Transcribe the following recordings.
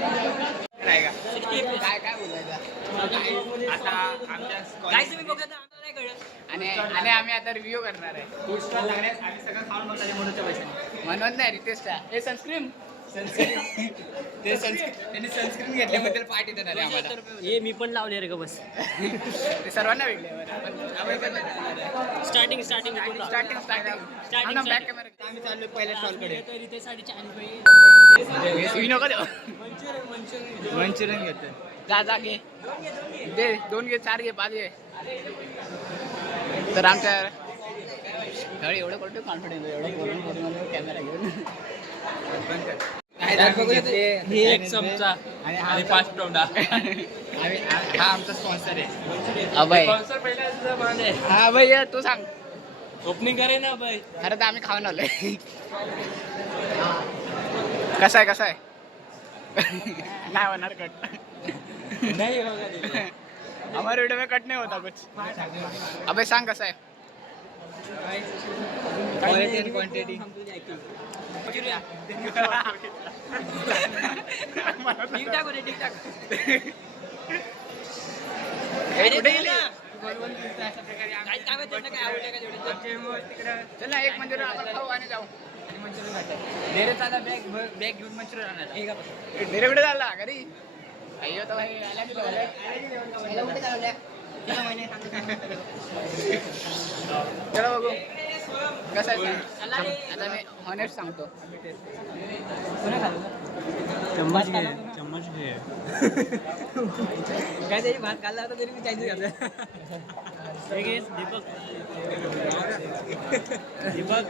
काय काय बोलायचं आता आमच्या आणि आम्ही आता रिव्ह्यू करणार आहे. फूड स्टॉल लागण्यास आम्ही सगळं खाऊन बघणार म्हणूनच्या पैशाने. म्हणून नाही रितेशचा हे सनस्क्रीन ते त्यांनी सनस्क्रीन घेतल्याबद्दल पार्टी देणार आहे आम्हाला. हे मी पण लावले रे ग बस. ते सर्वांना वेगळे स्टार्टिंग बॅक कॅमेरा आम्ही चाललो पहिल्या स्टॉलकडे. नको देऊ मंचुरियन घेतो. जा घे दे 2 घे 4 घे 5 घे. तर आमच्या एवढं कोणतं कॉन्फिडन्स एवढं बोलून कॅमेरा घेऊन एक चमचा आणि 5 तोंडा. हा आमचा स्पॉन्सर आहे अभय. हा भाई तू सांग ओपनिंग करे ना भाई. अरे तर आम्ही खाऊन आलोय. कसा आहे नाही होणार कट. नाही हमारे वीडियो में कट नहीं होता कुछ. अबे सांग कसा आहे. क्वांटिटी चल ना एक मंचुरियन आपण खाऊ आणि जाऊ. डेरे चालला बॅग घेऊन मंचुरियन आणा. डेरे कुठे चालला घरी. अय्यो तर भाई आला की चला बघू कसं आहे. आता मी हॉनेस्ट सांगतो. चम्मच घे काय तरी भात खाल्ला होता तरी मी चायनीज घातलं. दीपक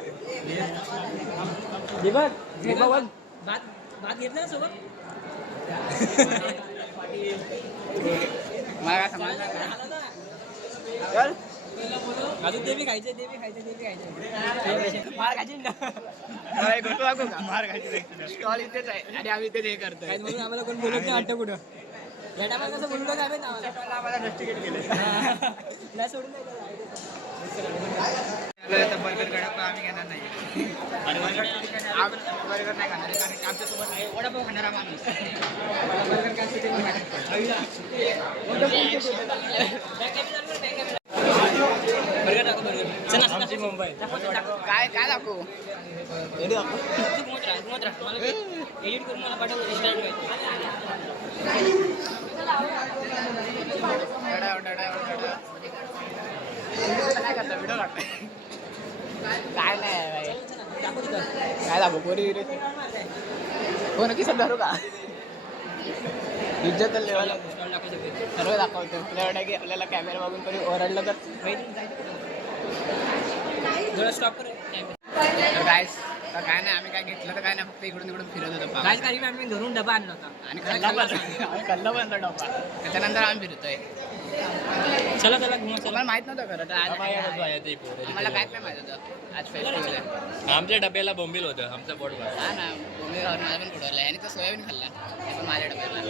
भात घेतला ना सोबत. मला काय समजलं चल अजून ते बी खायचं फार खायचे ना. मार खायची स्टॉल इथेच आहे आणि आम्ही इथेच हे करतोय. म्हणून आम्हाला कोण बोलत नाही वाटतं कुठं. या टायमाला कसं बोलू नका ना आम्हाला रस्टिकेट केले. नाही सोडून नाही बर्गर कडा पण आम्ही घेणार नाही. बर्गर नाही खाणार कारण आमच्यासोबत आहे वडापाव खाणारा माणूस. बर्गर आमची मुंबई काय काय दाखवू. एडिट करून मला पाठवलं. काय करता व्हिडिओ काढता. काय नाही काय दाखवू पोरी हो नक्की सब धरू का. इज्जत लेवल सर्व दाखवतो. तुला वाटतं की आपल्याला कॅमेरा बघून तरी ओरडलं तर स्टॉप कर. तर गायस तर काय नाही आम्ही काय घेतलं तर काय नाही फक्त इकडून तिकडून फिरत होतो. काल काही आम्ही घरून डबा आणला होता आणि खाल्ला पण डबा. त्याच्यानंतर आम्ही फिरतोय. चला घुमा. मला माहित नव्हतं खरं तर आज आम्हाला काहीच नाही माहित होतं आज फेस्टिवल आहे. आमच्या डब्याला बोंबील होतं आमचा पोट भर. हा ना कोणी राहून माझा पण बुडवला आणि तो सोयाबीन खाल्ला ते पण माझ्या डब्याला.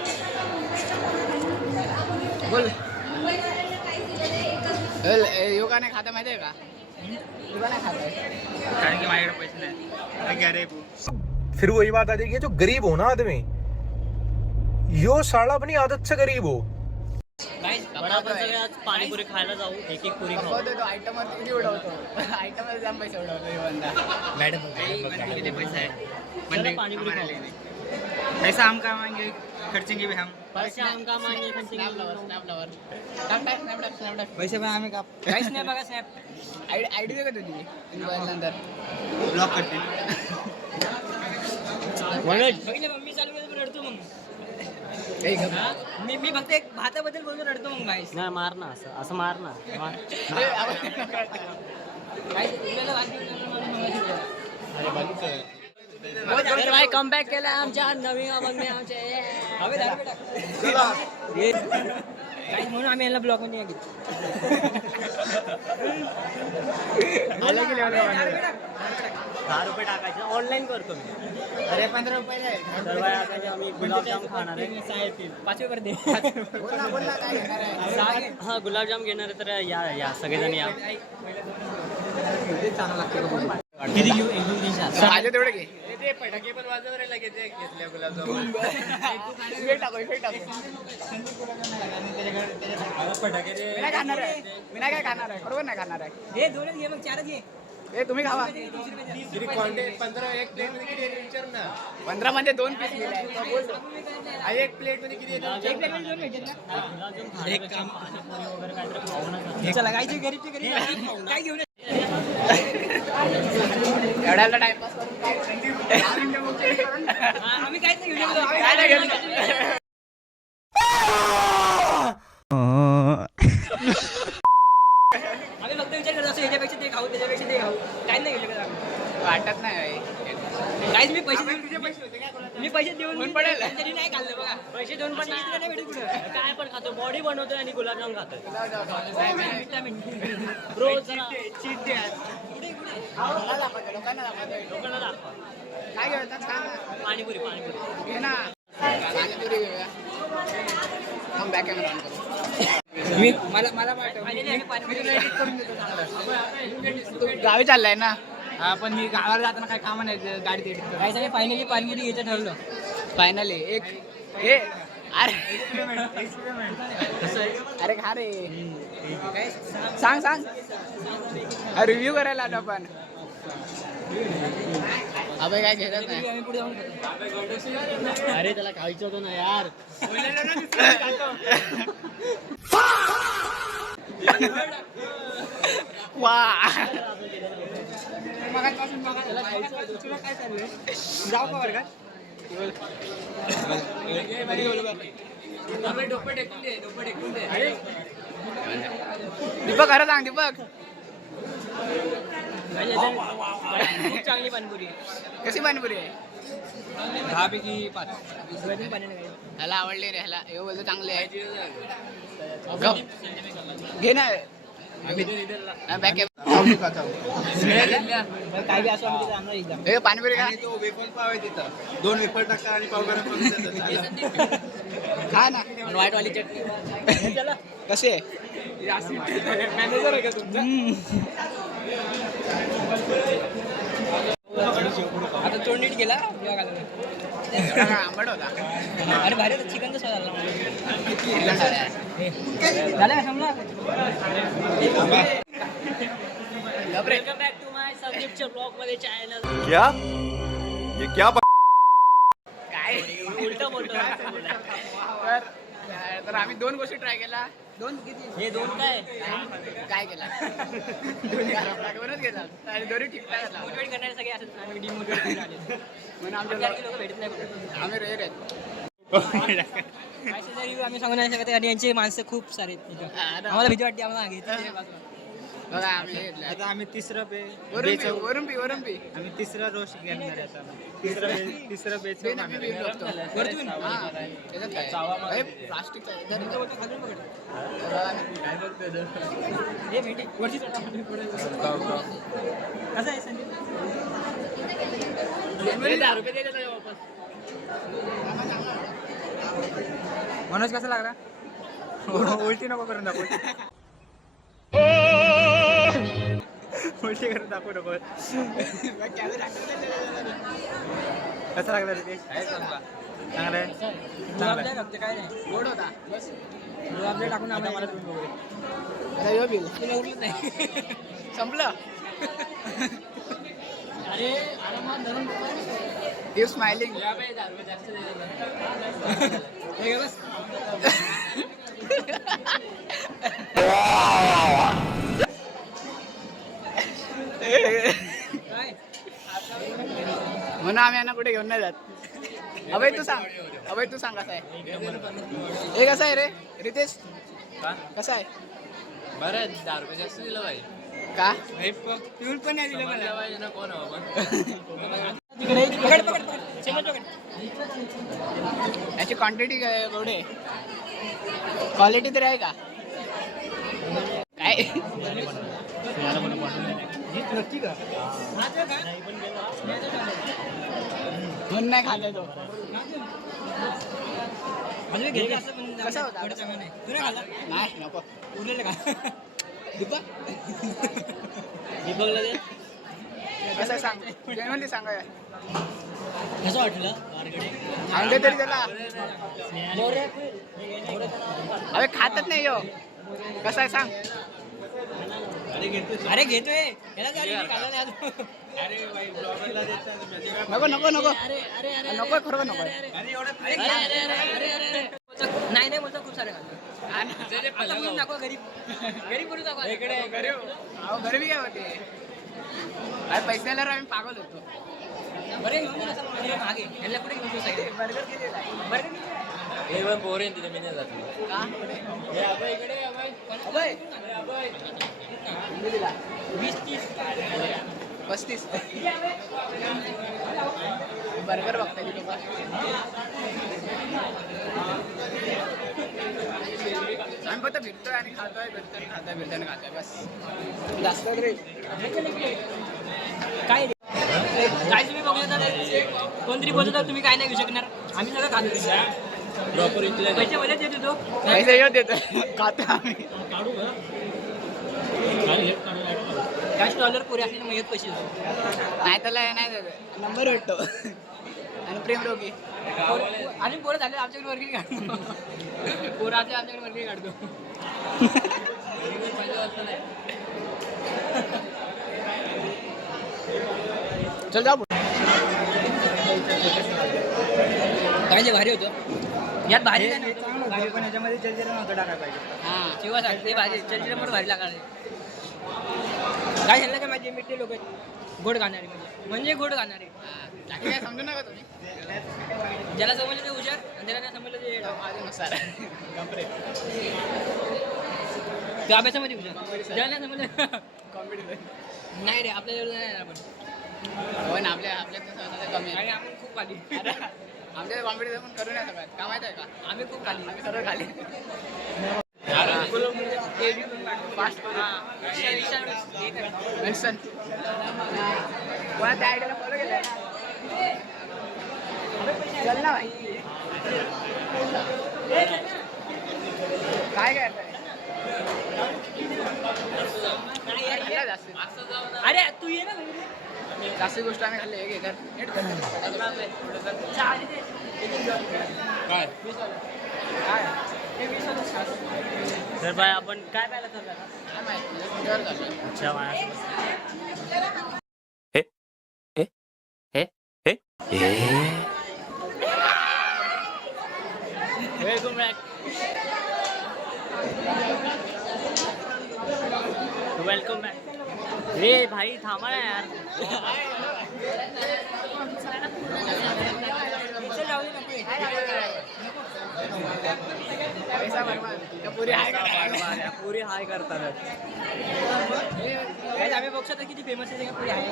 बोल योगा नाही खाता माहिती आहे का. योगा नाही खाता कारण की माझ्याकडे पैसे नाही. गरीब फिर वही बात आ जाएगी जो गरीब हो ना आदमी यो साला अपनी आदत से गरीब हो. आपण सगळे आज पाणीपुरी खायला जाऊ. एक पुरी खाऊ. तो आयटम किती उडवतो. आयटम जाम पैसे उडवतो हे बंदा. मॅडम किती पैसा आहे चला पाणीपुरी खाऊ. पैसा हम कमाएंगे खर्चेंगे भी हम. पैसे हम का मांगे स्नॅप लवर पैसे पण आम्ही का काहीच नाही बघा. स्नॅप आयडी दे का तुझी नंतर ब्लॉक करते. बघितलं मी चालू केलं रडतो मग. काही मी फक्त एक भाताबद्दल बोलून रडतो मग गाईस. नाही मार ना असं मार ना. तर भाई कमबॅक केला आमच्या नवीन बघणे आमचे. म्हणून आम्ही यांना ब्लॉक मध्ये घेतलं. 10 रुपये टाकायचे ऑनलाईन करतो मी. अरे 15 रुपये तर भाई आता आम्ही गुलाबजाम खाणार आहे. 5 रुपये दे. हा गुलाबजाम घेणार आहे तर या सगळेजण या. किती घेऊ 1 2 3 4. माझे तेवढे घे. फटाके पण वाजव रे. इफेक्ट टाकू इफेक्ट टाकू. मी नाही खाणार आहे, मी नाही काय खाणार आहे, बरोबर नाही खाणार आहे. हे दोनच घे मग चारच घे. हे तुम्ही खावा. 15 मध्ये 2 पीस दिले. एक प्लेट मध्ये किती येतं? एक प्लेट मध्ये 2 भेटेल ना. एक काम पाणीपुरी वगैरे काहीतरी खाऊ ना. चला गायची गरीबची गरीब काय घेऊन ये. एवढ्याला टाइमपास करून काय आम्ही काहीच नाही घेऊन येतो. काय नाही घेऊन आम्ही फक्त विचार करत असतो याच्यापेक्षा ते खाऊ त्याच्यापेक्षा ते खाऊ काय नाही घेऊन येतो. वाटत नाही काहीच मी पैसे देऊन ऊन पडेल. तरी नाही खाल्लं बघा. पैसे देऊन पण नाही भेटत कुठं. काय पण खातो बॉडी बनवतोय आणि गुलाबजाम खातोय विटामिन रोज जरा लोकांना दाखवतोय. लोकांना दाखवा काय घेतात सांग पाणीपुरी पाणीपुरी घे ना. पाणीपुरी घेऊया. थांब बॅक कॅमेरा ऑन करू. मी मला वाटतं पाणीपुरी करून देतो. तू गावी चाललाय ना. हा पण मी गावाला जाताना काय कामं नाही गाडीत एडिट कर. काय सांगे फायनली पाणीपुरी घ्यायचं ठरलं. फायनली एक हे अरे अरे खा रे. सांग सांग रिव्ह्यू करायला आलो आपण. अबे काय घेतात नाही. आम्ही पुढे जाऊन खातो. अरे त्याला खायचं होतं ना यार वा तुला काय चाललंय जाऊ का वर्गात. दीपक खरं सांग दीपक खूप चांगली पाणीपुरी आहे. कशी पाणीपुरी आहे. 10 पैकी 5. ह्याला आवडली रे ह्याला हे बोलतो चांगले आहे. गप. घे ना बॅक काय बी असं आम्ही तिथे आणणार एकदा. हे पाणीपुरी का तो वेफर पाव आहे तिथं 2 वेफर टाका आणि पाव गरम करून देतात. खा ना. आणि व्हाईट वाली चटणी चला. कशी आहे. मॅनेजर आहे का तुमचा. आता तो नीट गेला एवढा काय आंबट होता. अरे भारी होतं चिकनचा स्वाद आला मला. चिकन झालं. झालं का समजा. गप रे. Welcome back to my subscription blog मध्ये चॅनल क्या ये क्या काय उलट बोलतो तर आम्ही 2 गोष्टी ट्राय केला. 2 किती हे दोन काय काय केला. दोनच घेतला आणि दोन्ही ठीकठाक झाला. मोटिवेट करणारे सगळे असतात. आम्ही डिमोटिवेट करून आले. म्हणून आमच्या लोक भेटत नाही कुठे. आम्ही रेअर आहेत. असे जरी आम्ही सांगू नाही शकत आणि यांचे माणसं खूप सारे आहेत इथं. आम्हाला भीती वाटते आम्हाला घ्यायचं. बघा आम्ही हे घेतलं. आता आम्ही तिसरं वरून पी वरून पी. आम्ही तिसरा रोस्ट घेणार आहे आता. तिसरं बेच पी ना, मी पी बघतो. वरतून? हा, त्याच्यात काय? हे प्लास्टिकचं आहे. इधर- इधर. बघा ना. हे भेटी वरची कसं आहे संदीप. मनोज कसा लागला. उलटी नको करून दाखव. उलटी करून दाखवू नको. कसं लागलं रे ते? चांगलं आहे. गुलाबजाम फक्त काय नाही. गोड होता बस. गुलाबजाम टाकून आम्हाला आता ह्यो बिल. तुला उरलंच नाही. संपलं. You smiling. हे बस. काय म्हणून आम्ही यांना कुठे घेऊन नाही जात. अभय तू सांग कसं आहे. हे कसं आहे रे रितेश. कसं आहे. बरं 10 रुपये जास्त दिलं पाहिजे का पिऊन पण नाही दिलं मला. पाहिजे ना कोण हवं पण तिकडे पकड पकड पकड शेंगट पकड. याची क्वांटिटी केवढी आहे. क्वालिटी तरी आहे का काय. नक्की का. म्हणून नाही खाल्ला तो. म्हणजे घरी असं पण कसा होता? एवढं चांगलं नाही. तू नाही खाल्ला. नाही नको. उरलेलं का. दीपक दीपकला दे कसं आहे सांग. जेवण सांगा कसं वाटलं वारगडे? आणले तरी त्याला अरे खातच नाही यो. कसं आहे सांग. अरे घेतोय याला चालेल, मी खाल्ला नाही अजून. नको नको नको अरे अरे अरे नको खरोखर नको. नाही नाही बोलतो खूप सारे खाल्ले. आता बोलून दाखवा गरीब गरीब बोलून दाखवा. अहो गरीबी काय होते. अरे पैशाला आम्ही पागल होतो. बरे घेऊन जा असं म्हणजे मागे यांना कुठे घेऊन जाऊ साईड बर्गर केलेला आहे. बरं का? अभय. किती दिला? 20-30 35. बर्गर बघताय की लोक. आम्ही फक्त फिरतोय आणि खातोय फिरतोय आणि खातोय बस. जास्त तरी काय काय तुम्ही बघू शकता. कोणतरी बोलतो तर तुम्ही काय नाही घेऊ शकणार. आम्ही सगळं खातो. पैसे मध्ये देत होतो. पैसे येऊ देतो खातो आम्ही. काढू का कॅश डॉलर पुरे असले मग येत पैसे देतो. नाही त्याला नाही देत नंबर भेटतो आणि प्रेम रोगी. आणि पोरं झाले आमच्याकडे वर्गणी काढतो. पोरं आमच्याकडे वर्गणी काढतो. चल जाऊ. काय भारी होतं यात भारी नाही पण याच्यामध्ये जलजिरा नव्हतं टाकायला पाहिजे. हां शिवा सांगते भारी चर्चेमुळे भारी लागणार. काय झालं काय माझे मिठे लोक आहेत गोड खाणारे म्हणजे गोड खाणारे. बाकी काय समजू नका तुम्ही. ज्याला समजलं ते हुशार आणि ज्याला नाही समजलं ते आधी मसाला ते अभ्यासामध्ये हुशार. ज्याला नाही समजलं कॉम्पिटिशन नाही रे आपल्या एवढं नाही आपण. हो ना आपल्या कमी आणि आम्ही खूप खाली. आमच्या कॉम्पिटिशन पण करू नाही शकत. का माहिती आहे का आम्ही खूप खाली. आम्ही सर्व खाली. फास्ट मेन्शन कोणा त्या आयडियाला फॉलो केलं चल ना भाई. काय करताय अरे तू ये ना जास्त गोष्ट आम्ही खाल्ली हे घे नीट काय तर बाय आपण काय पाहिलं तर काय माहिती अच्छा माझ्या वेलकम बॅक. Welcome back. रे भाई थांबा ना यार. पैसा बरबाद त्या पुरी आहे का पुरी हाय करतात. आम्ही बघू शकतो किती फेमस आहे पुढे आहे.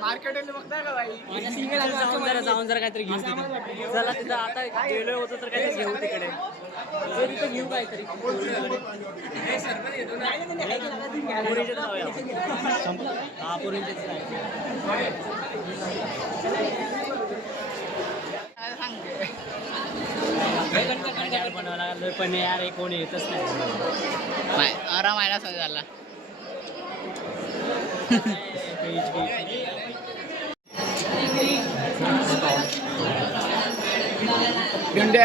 मार्केटमध्ये बघताय का भाई सिंगल जाऊन जरा काहीतरी घेऊ तिथे. चला तिथं आता गेलोय होतो तर काहीतरी घेऊ तिकडे. तिथं घेऊ काहीतरी पुरीचे जाऊया. हा पुरीचेच बनवायला लागलोय पण यार हे कोणी येतच नाही. आराम महिना समजा झाला. ढिंट्या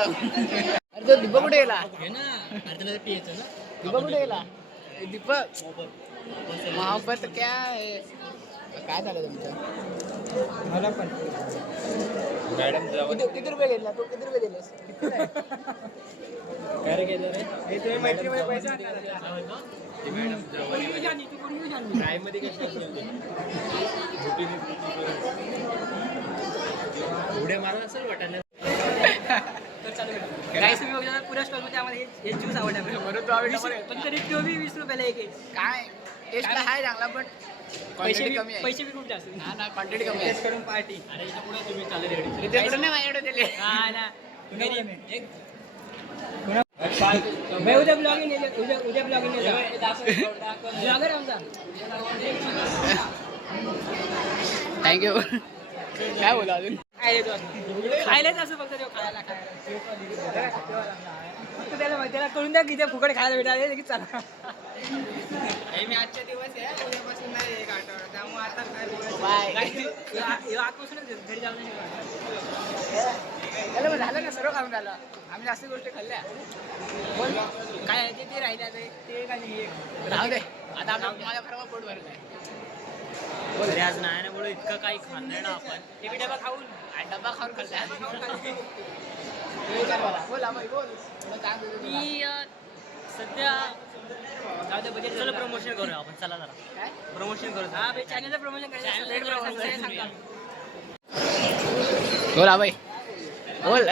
अरे तो दीपक कुठे गेला. दीपक कुठे गेला. दीपक मोहब्बत क्या है. काय झालं तुमचं. मला पण किती रुपये घेतला तो. किती रुपये दिलेस. काय गेलं रे. हे तुम्ही मैत्रीमध्ये पैसे आणला. मध्ये उड्या मारत असेल वाटायला. गाईस तुम्ही बघा पुऱ्या स्टॉल मध्ये आम्हाला हे ज्यूस आवडला म्हणून तो आम्ही पण तरी तो बी 20 रुपयाला एक आहे. काय टेस्टला आहे चांगला पण पैसे क्वांटिटी कमी आहे. पैसे बी खूप जास्त. हा ना क्वांटिटी कमी आहे. करून पार्टी. अरे याच्या पुढे तुम्ही चालू रेडी. इथे कुठे नाही माझ्याकडे दिले. हा ना गरीब एक मैं उद्या ब्लॉगिंग उद्या ब्लॉगिंग ब्लॉगर आमचा. थँक्यू. काय बोला अजून खायलाच असं फक्त खायला फक्त त्याला कळून द्या की ते फुकट खायला भेटायला लगेच चला. हे मी आजच्या दिवस आहे उद्यापासून नाही एक आठवडा त्यामुळे आता काय बोलायचं बाय आजपासूनच घरी जाऊन त्याला मग झालं ना सर्व खाऊन झालं आम्ही जास्त गोष्टी खाल्ल्या बोल काय आहे ते राहिलं ते काय नाही राहू दे आता माझ्या खरं पोट भरलं आहे घरी आज नाही बोलू इतकं काही खाल्लंय ना आपण. ते बी डबा खाऊन आणि डब्बा खाऊन खाल्ला विचार मला बोल आम्ही बोल तुला काय बोलू तुला? मी सध्या जाऊ दे बजेट चला प्रमोशन करूया आपण. चला जरा काय प्रमोशन करू. हा बे चॅनलचं प्रमोशन करायचं बोल आबाई बोल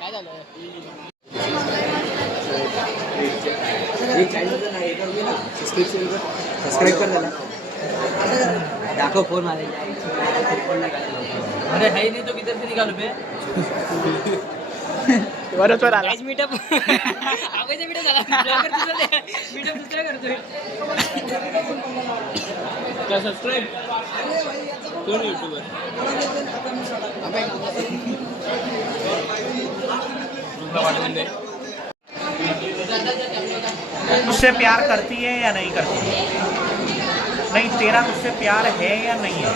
काय झालं सबस्क्राईब कर त्याला. दाखव फोन आले. अरे है नहीं तो किधर से निकालू बे. बरोबर आला मीटअप आबाईचा मीटअप झाला मीटअप दुसरा करतोय क्या सब्सक्राइब कौन यूट्यूबर. मुझसे प्यार करती है या नहीं करती? नहीं, तेरा मुझसे प्यार है या नहीं है?